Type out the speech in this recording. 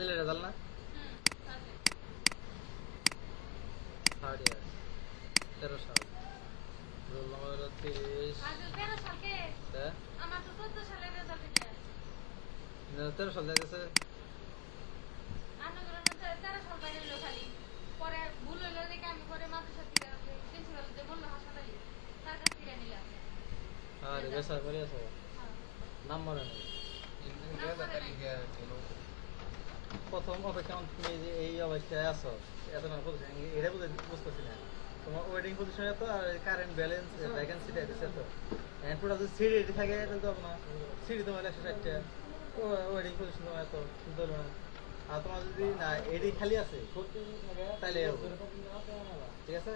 ফাজিলের result না? Third year, 13 সাল। Roll number হলো 30। 13 সাল যাইতেছে। আরে বেসার করে আছে, নাম মনে নেই। প্রথম অপেক্ষা তুমি যে এই অবস্থায় আছো, এত না পজিশন, এটা বুঝতেছি না। তোমার ওয়েটিং পজিশন এত, আর কারেন্ট ব্যালেন্স ভ্যাকেন্সিটা দিচ্ছে এত। টোটাল যদি সিডি রেডি থাকে তাহলে তো আপনার সিডি তোমার 160টা, ওয়েটিং পজিশন তোমার এত কিন্তু হলো না। আর তোমার যদি না এডি খালি আছে তাহলে ঠিক আছে।